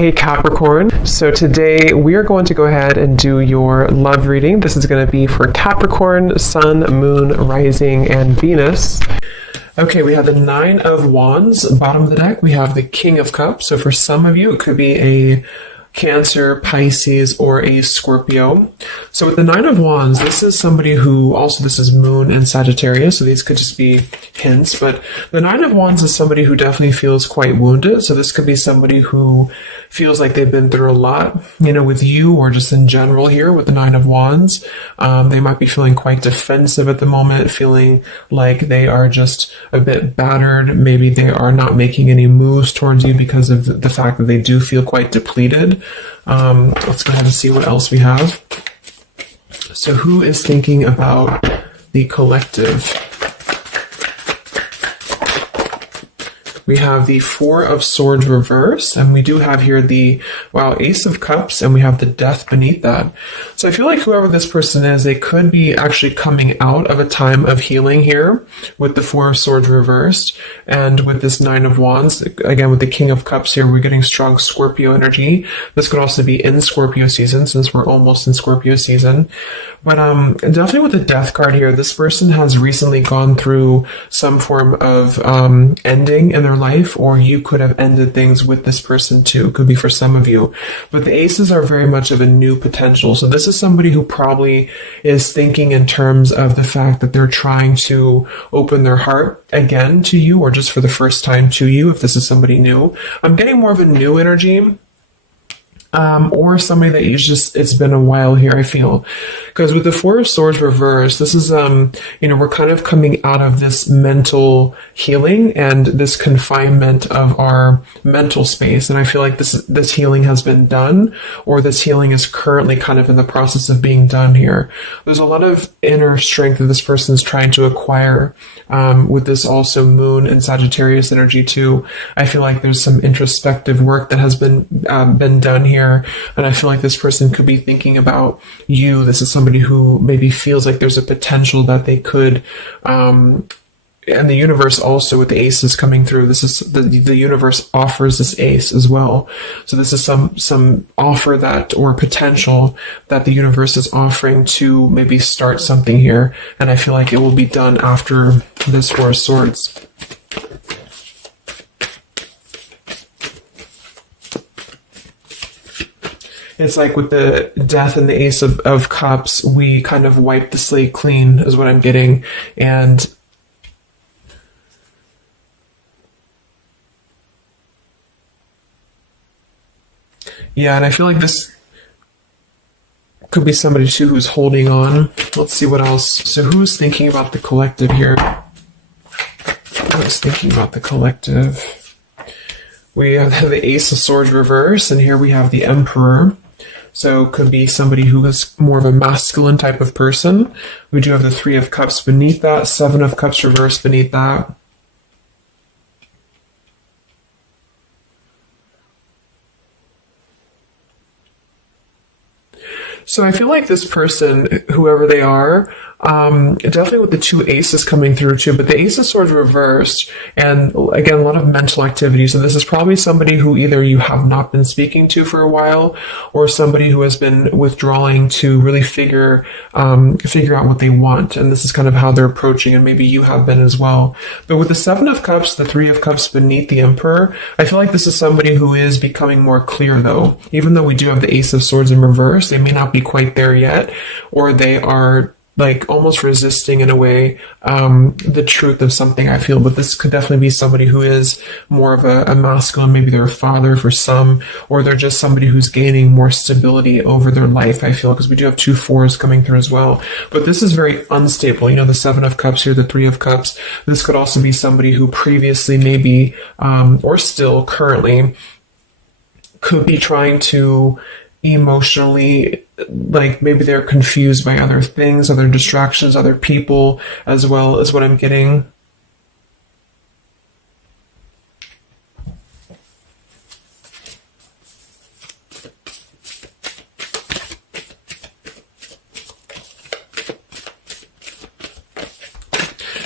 Hey Capricorn, so today we are going to go ahead and do your love reading. This is going to be for Capricorn, Sun, Moon, Rising, and Venus. Okay, we have the Nine of Wands. Bottom of the deck, we have the King of Cups. So for some of you, it could be a Cancer, Pisces, or a Scorpio. So with the Nine of Wands, this is somebody who, also this is Moon and Sagittarius, so these could just be hints, but the Nine of Wands is somebody who definitely feels quite wounded. So this could be somebody who feels like they've been through a lot, with you or just in general here with the Nine of Wands. They might be feeling quite defensive at the moment, feeling like they are just a bit battered. Maybe they are not making any moves towards you because of the fact that they do feel quite depleted. Let's go ahead and see what else we have. So who is thinking about the collective? We have the Four of Swords reverse, and we do have here the, Ace of Cups, and we have the Death beneath that. So I feel like whoever this person is, they could be actually coming out of a time of healing here with the Four of Swords reversed, and with this Nine of Wands, again with the King of Cups here, we're getting strong Scorpio energy. This could also be in Scorpio season, since we're almost in Scorpio season. But definitely with the Death card here, this person has recently gone through some form of ending in their life, or you could have ended things with this person too. It could be for some of you. But the aces are very much of a new potential. So this is somebody who probably is thinking in terms of the fact that they're trying to open their heart again to you, or just for the first time to you, if this is somebody new. I'm getting more of a new energy. Or somebody that it's been a while here, I feel. Because with the Four of Swords reversed, this is, we're kind of coming out of this mental healing and this confinement of our mental space. And I feel like this healing has been done, or this healing is currently kind of in the process of being done here. There's a lot of inner strength that this person is trying to acquire, with this also Moon and Sagittarius energy too. I feel like there's some introspective work that has been done here. And I feel like this person could be thinking about you. This is somebody who maybe feels like there's a potential that they could, and the universe also with the aces coming through. This is the universe offers this ace as well. So this is some offer that, or potential that the universe is offering to maybe start something here. And I feel like it will be done after this Four of Swords. It's like with the Death and the Ace of Cups, we kind of wipe the slate clean, is what I'm getting. And yeah, and I feel like this could be somebody too who's holding on. Let's see what else. So who's thinking about the collective here? Who's thinking about the collective? We have the Ace of Swords reverse, and here we have the Emperor. So it could be somebody who is more of a masculine type of person. We do have the Three of Cups beneath that, Seven of Cups reversed beneath that. So I feel like this person, whoever they are, definitely with the two aces coming through too, but the Ace of Swords reversed, and again, a lot of mental activity. So this is probably somebody who either you have not been speaking to for a while, or somebody who has been withdrawing to really figure out what they want. And this is kind of how they're approaching, and maybe you have been as well. But with the Seven of Cups, the Three of Cups beneath the Emperor, I feel like this is somebody who is becoming more clear though. Even though we do have the Ace of Swords in reverse, they may not be quite there yet, or they are like almost resisting in a way the truth of something, I feel. But this could definitely be somebody who is more of a masculine. Maybe they're a father for some, or they're just somebody who's gaining more stability over their life, I feel, because we do have two fours coming through as well. But this is very unstable. The Seven of Cups here, the Three of Cups. This could also be somebody who previously maybe, or still currently, could be trying to emotionally, like maybe they're confused by other things, other distractions, other people, as well as what I'm getting.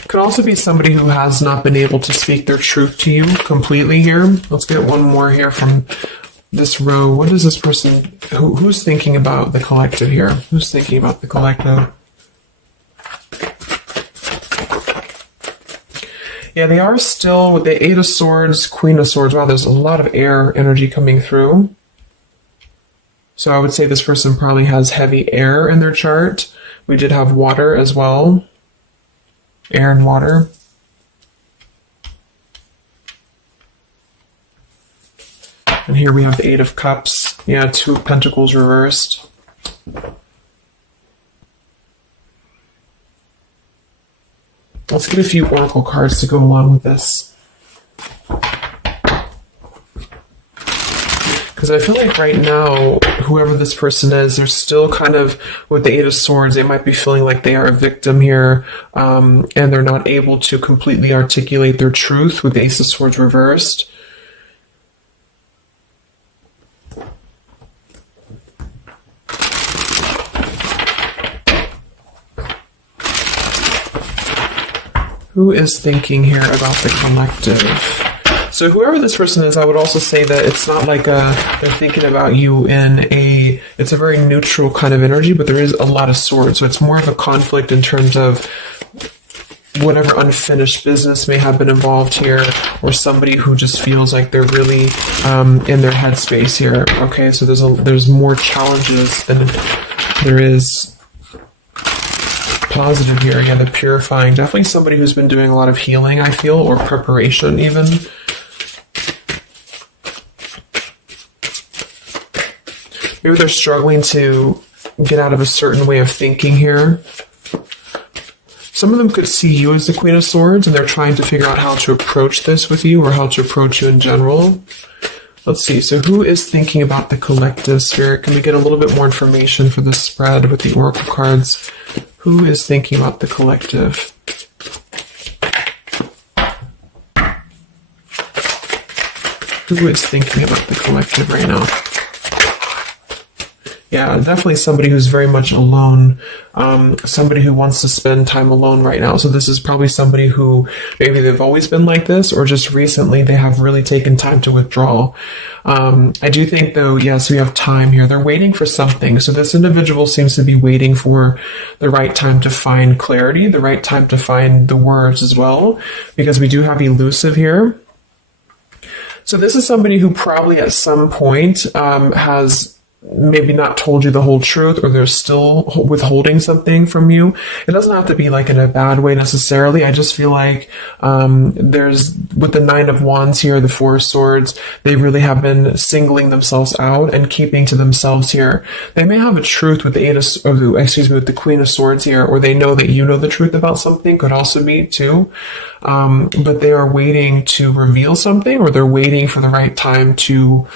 Could also be somebody who has not been able to speak their truth to you completely here. Let's get one more here from this row, what is this person, who's thinking about the collective here? Who's thinking about the collective? Yeah, they are still with the Eight of Swords, Queen of Swords. Wow, there's a lot of air energy coming through. So I would say this person probably has heavy air in their chart. We did have water as well. Air and water. And here we have the Eight of Cups. Yeah, Two of Pentacles reversed. Let's get a few oracle cards to go along with this. Because I feel like right now, whoever this person is, they're still kind of, with the Eight of Swords, they might be feeling like they are a victim here, and they're not able to completely articulate their truth with the Ace of Swords reversed. Who is thinking here about the collective? So whoever this person is, I would also say that it's not like they're thinking about you it's a very neutral kind of energy, but there is a lot of swords. So it's more of a conflict in terms of whatever unfinished business may have been involved here, or somebody who just feels like they're really in their headspace here. Okay, so there's more challenges than there is positive here. Yeah, the purifying. Definitely somebody who's been doing a lot of healing, I feel, or preparation even. Maybe they're struggling to get out of a certain way of thinking here. Some of them could see you as the Queen of Swords, and they're trying to figure out how to approach this with you, or how to approach you in general. Let's see. So who is thinking about the collective, Spirit? Can we get a little bit more information for this spread with the oracle cards? Who is thinking about the collective? Who is thinking about the collective right now? Yeah, definitely somebody who's very much alone. Somebody who wants to spend time alone right now. So this is probably somebody who maybe they've always been like this, or just recently they have really taken time to withdraw. I do think though, yes, we have time here. They're waiting for something. So this individual seems to be waiting for the right time to find clarity, the right time to find the words as well, because we do have elusive here. So this is somebody who probably at some point has maybe not told you the whole truth, or they're still withholding something from you. It doesn't have to be like in a bad way necessarily. I just feel like there's, with the Nine of Wands here, the Four of Swords, they really have been singling themselves out and keeping to themselves here. They may have a truth with the with the Queen of Swords here, or they know that you know the truth about something, could also be too. But they are waiting to reveal something, or they're waiting for the right time to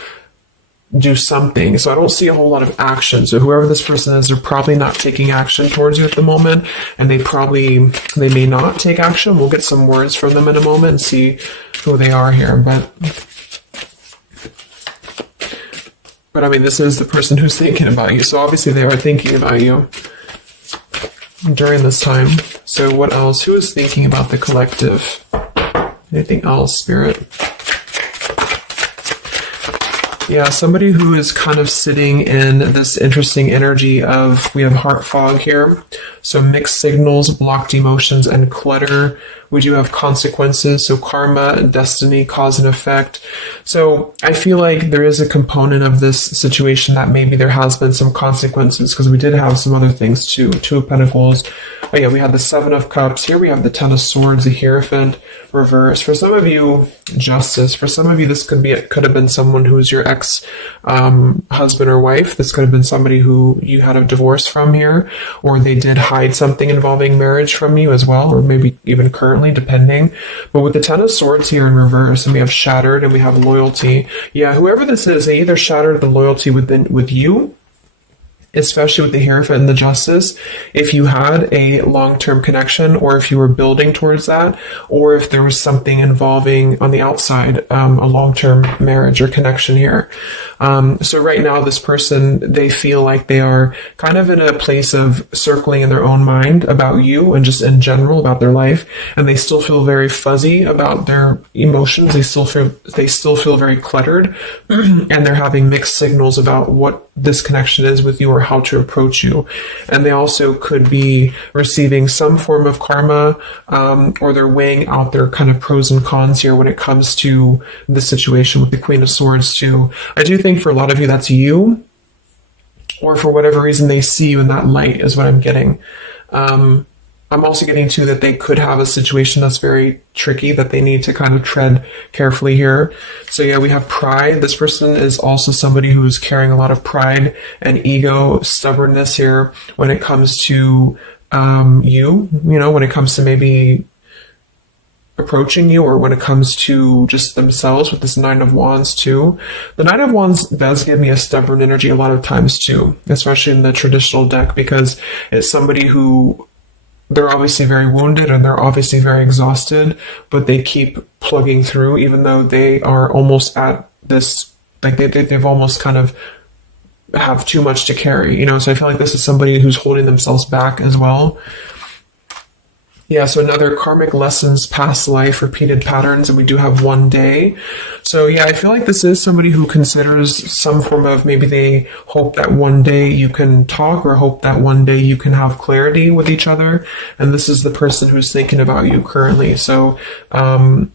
do something. So I don't see a whole lot of action. So whoever this person is, they're probably not taking action towards you at the moment, and they may not take action. We'll get some words from them in a moment and see who they are here. But I mean, this is the person who's thinking about you. So obviously they are thinking about you during this time. So what else? Who is thinking about the collective? Anything else, Spirit? Yeah, somebody who is kind of sitting in this interesting energy of, we have heart fog here. So mixed signals, blocked emotions, and clutter. We do have consequences, so karma, destiny, cause and effect. So I feel like there is a component of this situation that maybe there has been some consequences, because we did have some other things too. Two of Pentacles. Oh yeah, we have the Seven of Cups. Here we have the Ten of Swords, the Hierophant, reverse. For some of you, Justice. For some of you, this could have been someone who's your ex husband or wife. This could have been somebody who you had a divorce from here, or they did hide something involving marriage from you as well, or maybe even currently, depending. But with the Ten of Swords here in reverse, and we have shattered, and we have loyalty. Yeah, whoever this is, they either shattered the loyalty with you, especially with the Hierophant and the Justice, if you had a long-term connection, or if you were building towards that, or if there was something involving on the outside, a long-term marriage or connection here. So right now, this person, they feel like they are kind of in a place of circling in their own mind about you and just in general about their life. And they still feel very fuzzy about their emotions. They still feel very cluttered and they're having mixed signals about what this connection is with you or how to approach you. And they also could be receiving some form of karma, or they're weighing out their kind of pros and cons here when it comes to the situation with the Queen of Swords too. I do think for a lot of you that's you, or for whatever reason they see you in that light is what I'm getting. I'm also getting too that they could have a situation that's very tricky that they need to kind of tread carefully here. So yeah, we have pride. This person is also somebody who's carrying a lot of pride and ego, stubbornness here when it comes to when it comes to maybe approaching you, or when it comes to just themselves with this Nine of Wands too. The Nine of Wands does give me a stubborn energy a lot of times too, especially in the traditional deck, because it's somebody who they're obviously very wounded and they're obviously very exhausted, but they keep plugging through even though they are almost at this, like they've almost kind of have too much to carry, so I feel like this is somebody who's holding themselves back as well. Yeah, so another karmic lessons, past life, repeated patterns, and we do have one day. So yeah, I feel like this is somebody who considers some form of, maybe they hope that one day you can talk, or hope that one day you can have clarity with each other. And this is the person who's thinking about you currently. So I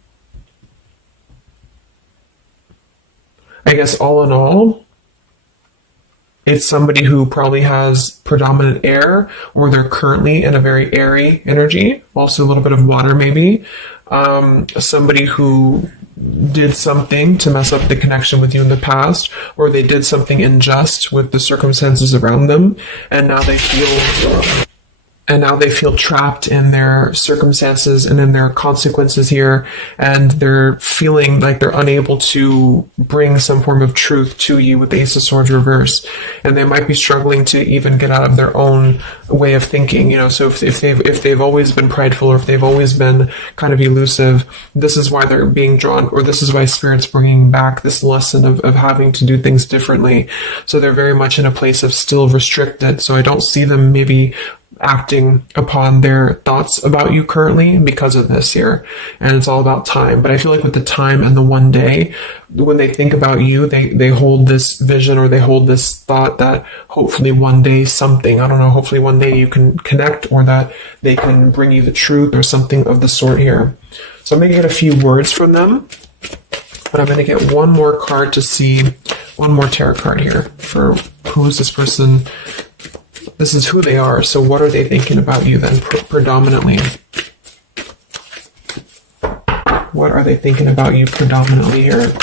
guess all in all, it's somebody who probably has predominant air, or they're currently in a very airy energy, also a little bit of water maybe. Somebody who did something to mess up the connection with you in the past, or they did something unjust with the circumstances around them, and now they feel trapped in their circumstances and in their consequences here, and they're feeling like they're unable to bring some form of truth to you with the Ace of Swords reverse, and they might be struggling to even get out of their own way of thinking. So if they've always been prideful, or if they've always been kind of elusive, this is why they're being drawn, or this is why Spirit's bringing back this lesson of having to do things differently. So they're very much in a place of still restricted. So I don't see them maybe acting upon their thoughts about you currently because of this here, and it's all about time. But I feel like with the time and the one day, when they think about you, they hold this vision, or they hold this thought that hopefully one day hopefully one day you can connect, or that they can bring you the truth or something of the sort here. So I'm going to get a few words from them, but I'm going to get one more card to see, one more tarot card here for who is this person. This is who they are. So what are they thinking about you then, predominantly? What are they thinking about you predominantly here?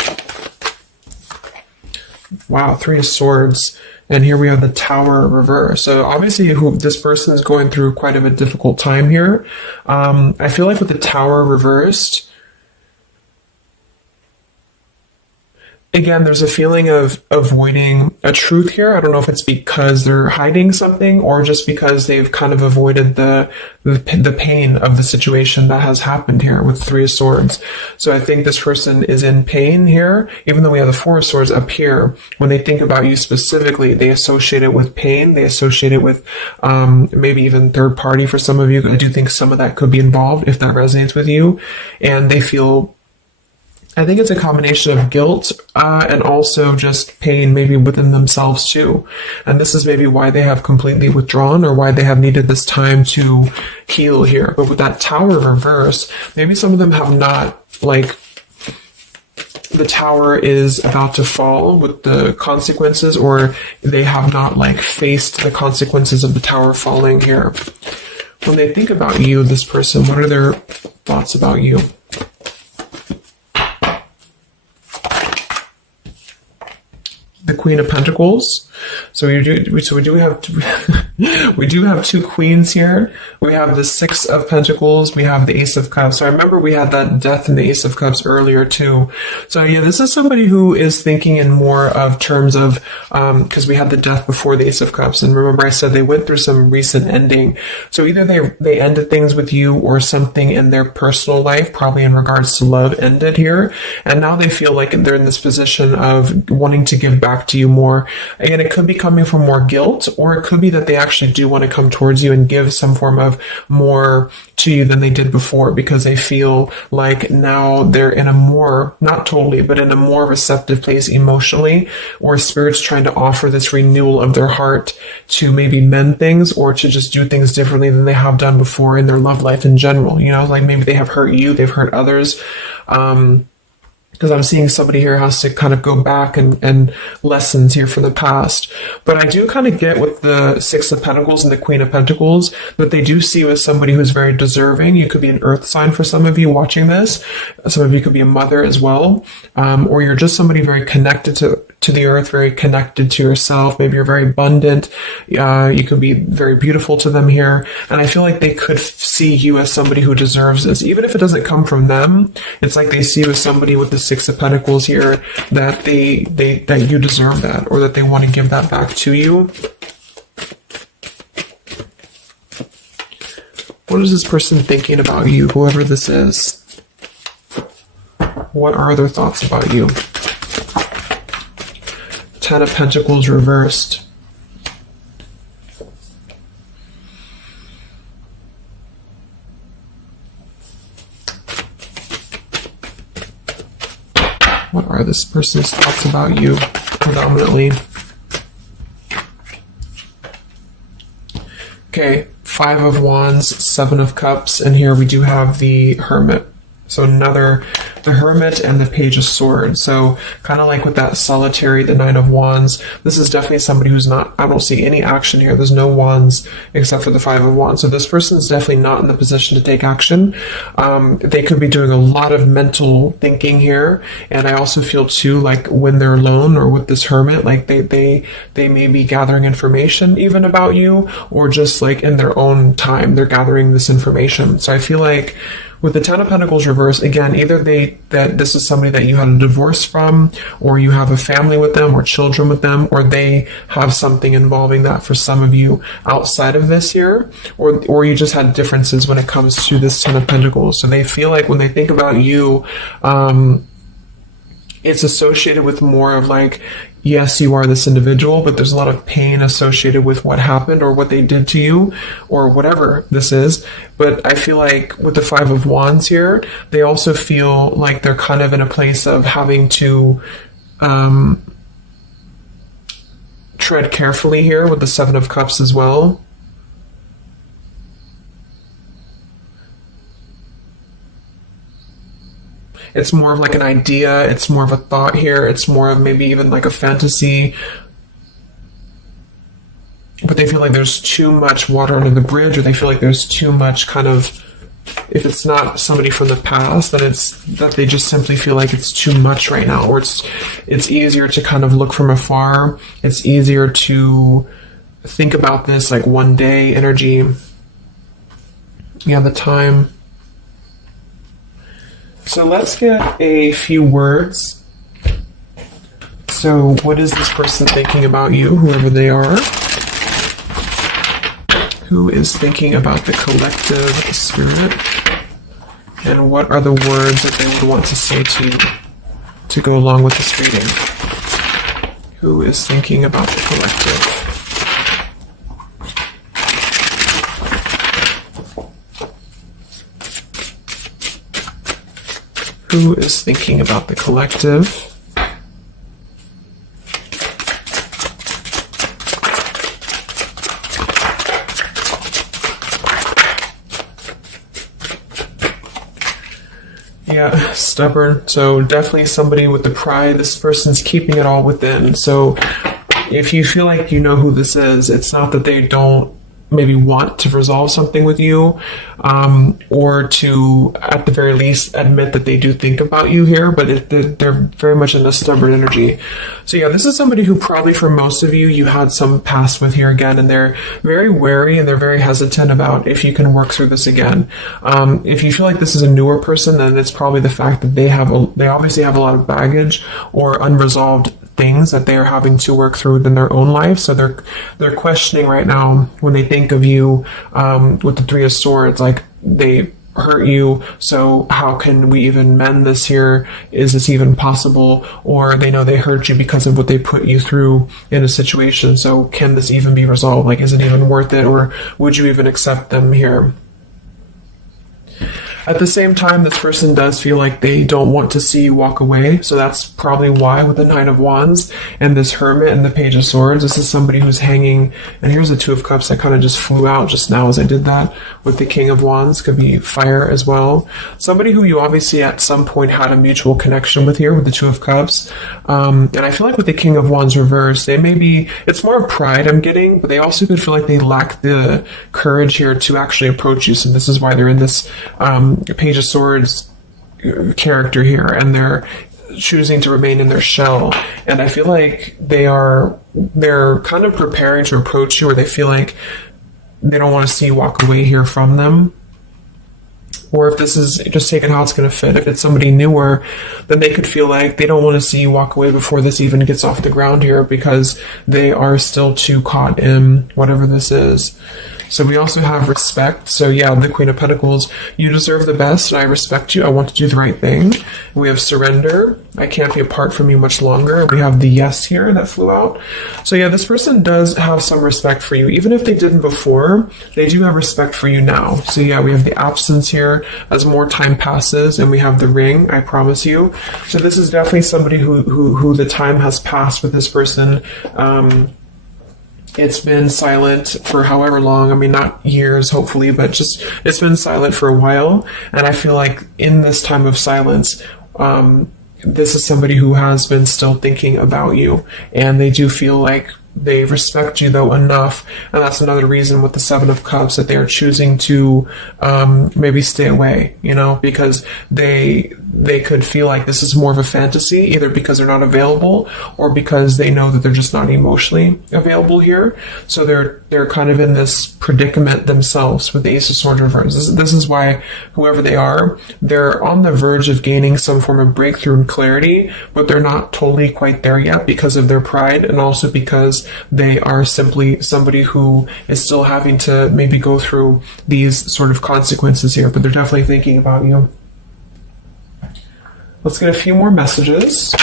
Wow, Three of Swords. And here we have the Tower reverse. So obviously this person is going through quite of a difficult time here. I feel like with the Tower reversed, again, there's a feeling of avoiding a truth here. I don't know if it's because they're hiding something, or just because they've kind of avoided the pain of the situation that has happened here with Three of Swords. So I think this person is in pain here, even though we have the Four of Swords up here. When they think about you specifically, they associate it with pain. They associate it with maybe even third party for some of you. I do think some of that could be involved if that resonates with you. And they feel, I think it's a combination of guilt and also just pain maybe within themselves too. And this is maybe why they have completely withdrawn, or why they have needed this time to heal here. But with that Tower reverse, maybe some of them have not, like, the tower is about to fall with the consequences, or they have not faced the consequences of the tower falling here. When they think about you, this person, what are their thoughts about you? The Queen of Pentacles. So we do have We do have two queens here. We have the Six of Pentacles. We have the Ace of Cups. So I remember we had that Death and the Ace of Cups earlier too. So yeah, this is somebody who is thinking in more of terms of, because we had the Death before the Ace of Cups. And remember I said they went through some recent ending. So either they ended things with you or something in their personal life, probably in regards to love, ended here. And now they feel like they're in this position of wanting to give back to you more. Again, it could be coming from more guilt, or it could be that they actually do want to come towards you and give some form of more to you than they did before, because they feel like now they're in a more, not totally, but in a more receptive place emotionally, where Spirit's trying to offer this renewal of their heart to maybe mend things or to just do things differently than they have done before in their love life in general. You know, like maybe they have hurt you, they've hurt others. Because I'm seeing somebody here has to kind of go back and lessons here from the past. But I do kind of get with the Six of Pentacles and the Queen of Pentacles that they do see you as somebody who's very deserving. You could be an earth sign for some of you watching this. Some of you could be a mother as well. Or you're just somebody very connected to the earth, very connected to yourself. Maybe you're very abundant. You could be very beautiful to them here. And I feel like they could see you as somebody who deserves this. Even if it doesn't come from them, it's like they see you as somebody with the Six of Pentacles here, that that you deserve that, or that they want to give that back to you. What is this person thinking about you, whoever this is? What are their thoughts about you? Ten of Pentacles reversed. What are this person's thoughts about you, predominantly? Okay, Five of Wands, Seven of Cups, and here we do have the Hermit. So the Hermit and the Page of Swords. So kind of like with that solitary, the Nine of Wands, this is definitely somebody who's not, I don't see any action here. There's no wands except for the Five of Wands. So this person is definitely not in the position to take action. They could be doing a lot of mental thinking here. And I also feel too, like when they're alone or with this Hermit, like they may be gathering information even about you, or just like in their own time, they're gathering this information. So I feel like with the Ten of Pentacles reversed, again, either that this is somebody that you had a divorce from, or you have a family with them, or children with them, or they have something involving that for some of you outside of this year, or you just had differences when it comes to this Ten of Pentacles. So they feel like when they think about you, it's associated with more of like, yes, you are this individual, but there's a lot of pain associated with what happened or what they did to you or whatever this is. But I feel like with the Five of Wands here, they also feel like they're kind of in a place of having to tread carefully here with the Seven of Cups as well. It's more of like an idea. It's more of a thought here. It's more of maybe even like a fantasy. But they feel like there's too much water under the bridge, or they feel like there's too much kind of, if it's not somebody from the past, then it's that they just simply feel like it's too much right now, or it's easier to kind of look from afar. It's easier to think about this like one day energy. Yeah, the time. So let's get a few words. So what is this person thinking about you, whoever they are? Who is thinking about the collective spirit? And what are the words that they would want to say to go along with this reading? Who is thinking about the collective? Who is thinking about the collective? Yeah, stubborn. So definitely somebody with the pride. This person's keeping it all within. So if you feel like you know who this is, it's not that they don't maybe want to resolve something with you, or to, at the very least, admit that they do think about you here, but they're very much in a stubborn energy. So yeah, this is somebody who probably for most of you, you had some past with here again, and they're very wary and they're very hesitant about if you can work through this again. If you feel like this is a newer person, then it's probably the fact that they obviously have a lot of baggage or unresolved things that they are having to work through in their own life. So they're questioning right now when they think of you, with the Three of Swords, like they hurt you, so how can we even mend this here? Is this even possible? Or they know they hurt you because of what they put you through in a situation, so can this even be resolved? Like, is it even worth it, or would you even accept them here? At the same time, this person does feel like they don't want to see you walk away. So that's probably why with the Nine of Wands and this Hermit and the Page of Swords, this is somebody who's hanging. And here's the Two of Cups that kind of just flew out just now as I did that. With the King of Wands, could be fire as well. Somebody who you obviously at some point had a mutual connection with here with the Two of Cups. And I feel like with the King of Wands reversed, they may be, it's more pride I'm getting, but they also could feel like they lack the courage here to actually approach you. So this is why they're in this Page of Swords character here, and they're choosing to remain in their shell. And I feel like they're kind of preparing to approach you, or they feel like they don't want to see you walk away here from them. Or if this is just taking how it's going to fit, if it's somebody newer, then they could feel like they don't want to see you walk away before this even gets off the ground here, because they are still too caught in whatever this is. So we also have respect. So yeah, the Queen of Pentacles, you deserve the best and I respect you. I want to do the right thing. We have surrender. I can't be apart from you much longer. We have the yes here that flew out. So yeah, this person does have some respect for you. Even if they didn't before, they do have respect for you now. So yeah, we have the absence here as more time passes, and we have the ring, I promise you. So this is definitely somebody who the time has passed with this person. It's been silent for however long. I mean, not years, hopefully, but just it's been silent for a while. And I feel like in this time of silence, this is somebody who has been still thinking about you. And they do feel like they respect you, though, enough. And that's another reason with the Seven of Cups that they are choosing to maybe stay away, because they could feel like this is more of a fantasy, either because they're not available or because they know that they're just not emotionally available here. So they're kind of in this predicament themselves with the Ace of Swords reverse. This is why whoever they are, they're on the verge of gaining some form of breakthrough and clarity, but they're not totally quite there yet because of their pride, and also because they are simply somebody who is still having to maybe go through these sort of consequences here, but they're definitely thinking about you. Let's get a few more messages.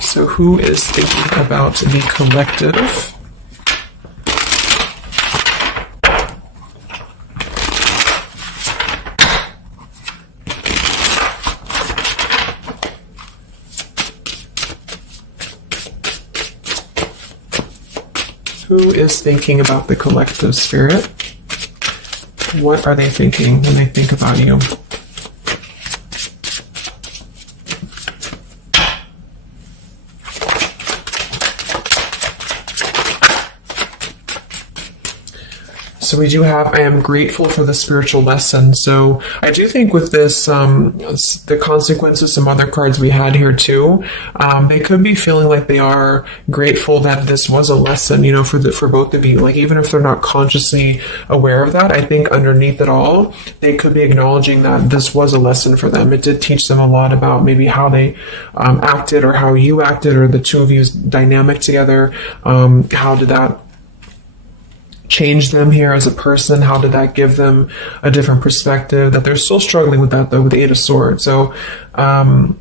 So who is thinking about the collective? Who is thinking about the collective, Spirit? What are they thinking when they think about you? So we do have, I am grateful for the spiritual lesson. So I do think with this, the consequences, some other cards we had here too, they could be feeling like they are grateful that this was a lesson, for both of you. Like, even if they're not consciously aware of that, I think underneath it all, they could be acknowledging that this was a lesson for them. It did teach them a lot about maybe how they acted, or how you acted, or the two of you's dynamic together. How did that change them here as a person? How did that give them a different perspective? That they're still struggling with that, though, with the Eight of Swords. So, so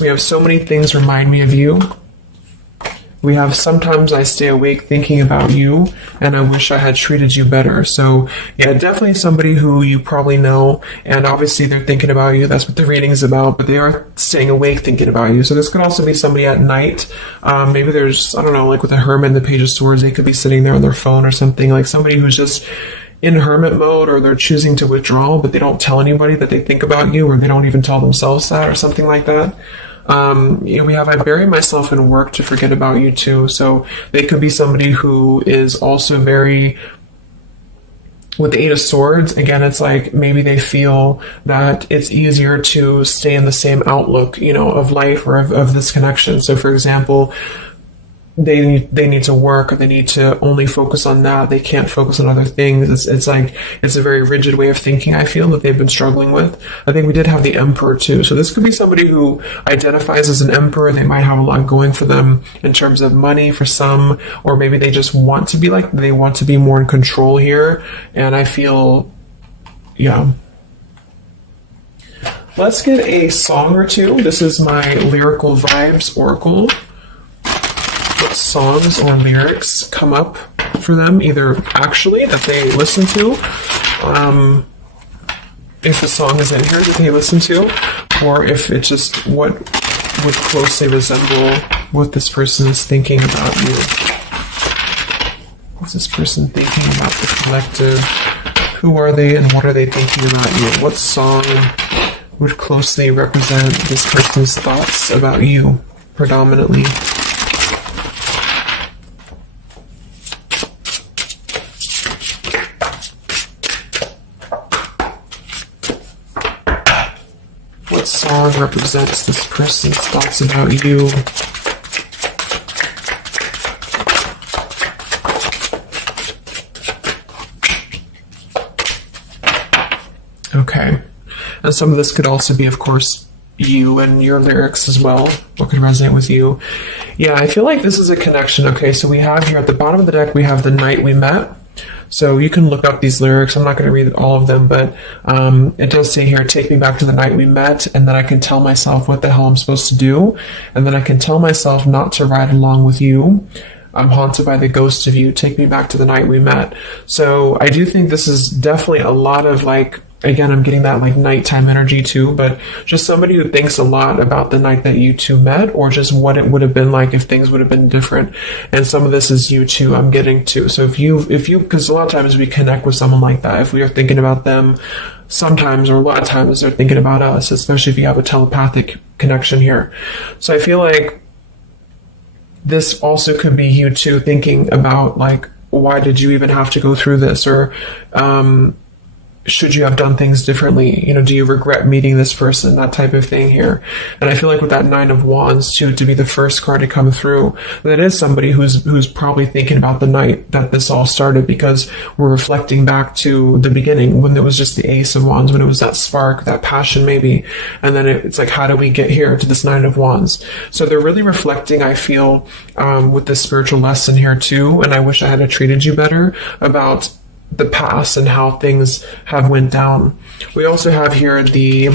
we have so many things remind me of you. We have sometimes I stay awake thinking about you, and I wish I had treated you better. So yeah, definitely somebody who you probably know, and obviously they're thinking about you. That's what the reading is about, but they are staying awake thinking about you. So this could also be somebody at night. Maybe there's, I don't know, like with the Hermit and the Page of Swords, they could be sitting there on their phone or something, like somebody who's just in hermit mode, or they're choosing to withdraw, but they don't tell anybody that they think about you, or they don't even tell themselves that, or something like that. We have I bury myself in work to forget about you too. So they could be somebody who is also very, with the Eight of Swords, again, it's like maybe they feel that it's easier to stay in the same outlook, of life or of this connection. So for example, they need to work, or they need to only focus on that. They can't focus on other things. It's a very rigid way of thinking, I feel, that they've been struggling with. I think we did have the Emperor too. So this could be somebody who identifies as an Emperor. They might have a lot going for them in terms of money for some, or maybe they just want to be they want to be more in control here. And I feel, yeah. Let's get a song or two. This is my Lyrical Vibes Oracle. What songs or lyrics come up for them, either actually that they listen to, if the song is in here that they listen to, or if it's just what would closely resemble what this person is thinking about you. What's this person thinking about the collective? Who are they and what are they thinking about you? What song would closely represent this person's thoughts about you predominantly? What song represents this person's thoughts about you? Okay. And some of this could also be, of course, you and your lyrics as well. What could resonate with you? Yeah, I feel like this is a connection. Okay, so we have here at the bottom of the deck, we have The Night We Met. So you can look up these lyrics. I'm not going to read all of them, but it does say here, take me back to the night we met, and then I can tell myself what the hell I'm supposed to do, and then I can tell myself not to ride along with you. I'm haunted by the ghost of you. Take me back to the night we met. So I do think this is definitely a lot of again, I'm getting that nighttime energy too, but just somebody who thinks a lot about the night that you two met, or just what it would have been like if things would have been different. And some of this is you too, I'm getting to. So if you, because a lot of times we connect with someone like that, if we are thinking about them, sometimes, or a lot of times they're thinking about us, especially if you have a telepathic connection here. So I feel like this also could be you too, thinking about why did you even have to go through this, or should you have done things differently? Do you regret meeting this person? That type of thing here. And I feel like with that Nine of Wands too, to be the first card to come through, that is somebody who's probably thinking about the night that this all started, because we're reflecting back to the beginning when it was just the Ace of Wands, when it was that spark, that passion maybe. And then it's how do we get here to this Nine of Wands? So they're really reflecting, I feel, with this spiritual lesson here too. And I wish I had treated you better, about the past and how things have went down. We also have here the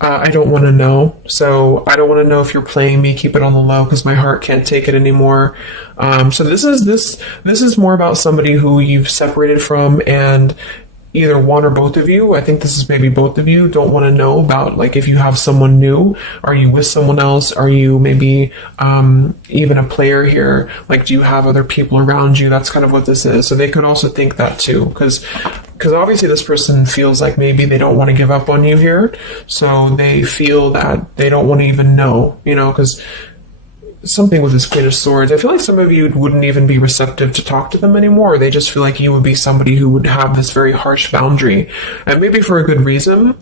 I don't want to know. So I don't want to know if you're playing me. Keep it on the low because my heart can't take it anymore. So this is more about somebody who you've separated from, and either one or both of you, I think this is maybe both of you, don't want to know about if you have someone new. Are you with someone else? Are you maybe even a player here? Do you have other people around you? That's kind of what this is. So they could also think that too, because obviously this person feels like maybe they don't want to give up on you here. So they feel that they don't want to even know, because something with this Queen of Swords, I feel like some of you wouldn't even be receptive to talk to them anymore. They just feel like you would be somebody who would have this very harsh boundary, and maybe for a good reason.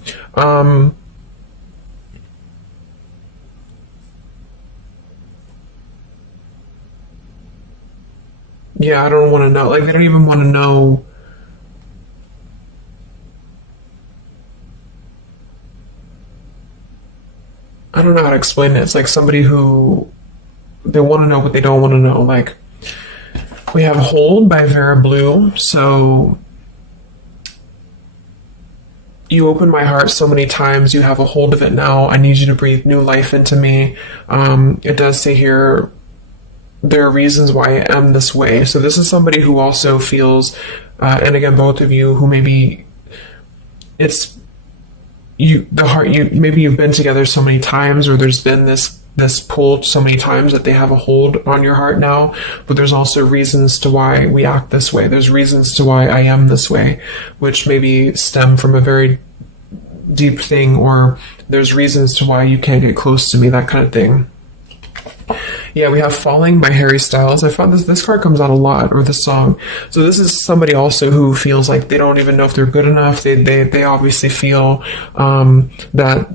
Yeah, I don't want to know. They don't even want to know. I don't know how to explain it. It's like somebody who, they want to know but they don't want to know. We have Hold by Vera Blue. So you opened my heart so many times, you have a hold of it now. I need you to breathe new life into me. It does say here, there are reasons why I am this way. So this is somebody who also feels, and again, both of you, who maybe it's maybe you've been together so many times, or there's been this pull so many times that they have a hold on your heart now, but there's also reasons to why we act this way. There's reasons to why I am this way, which maybe stem from a very deep thing, or there's reasons to why you can't get close to me, that kind of thing. Yeah, we have Falling by Harry Styles. I found this card comes out a lot, or the song. So this is somebody also who feels like they don't even know if they're good enough. They obviously feel that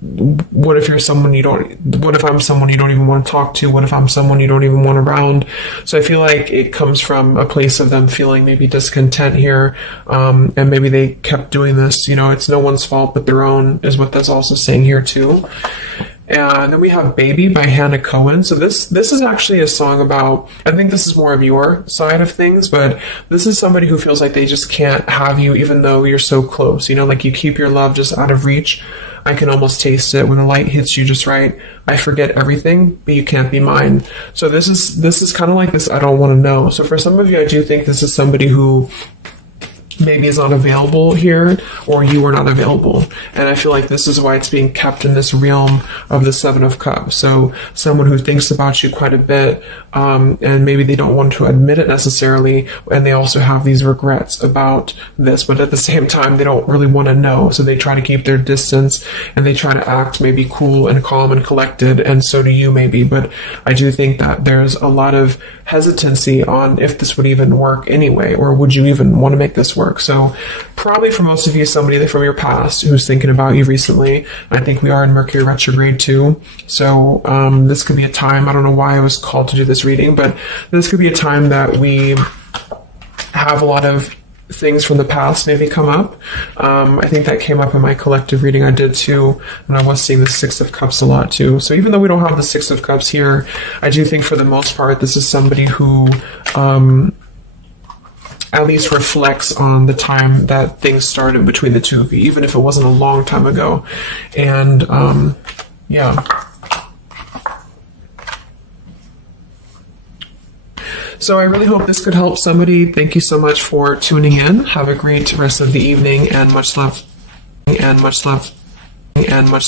what if I'm someone you don't even want to talk to? What if I'm someone you don't even want around? So I feel like it comes from a place of them feeling maybe discontent here, and maybe they kept doing this. It's no one's fault but their own, is what that's also saying here too. And then we have Baby by Hannah Cohen. So this is actually a song about, I think this is more of your side of things, but this is somebody who feels like they just can't have you even though you're so close. Like you keep your love just out of reach. I can almost taste it when the light hits you just right. I forget everything, but you can't be mine. So this is kind of like this I don't want to know. So for some of you, I do think this is somebody who maybe is not available here, or you are not available. And I feel like this is why it's being kept in this realm of the Seven of Cups. So someone who thinks about you quite a bit, and maybe they don't want to admit it necessarily, and they also have these regrets about this, but at the same time, they don't really want to know. So they try to keep their distance, and they try to act maybe cool and calm and collected, and so do you maybe. But I do think that there's a lot of hesitancy on if this would even work anyway, or would you even want to make this work. So probably for most of you, somebody from your past who's thinking about you recently. I think we are in Mercury retrograde too. So this could be a time, I don't know why I was called to do this reading, but this could be a time that we have a lot of things from the past maybe come up. I think that came up in my collective reading I did too, and I was seeing the Six of Cups a lot too. So even though we don't have the Six of Cups here, I do think for the most part this is somebody who at least reflects on the time that things started between the two of you, even if it wasn't a long time ago. And yeah. So I really hope this could help somebody. Thank you so much for tuning in. Have a great rest of the evening, and much love, and much love, and much love.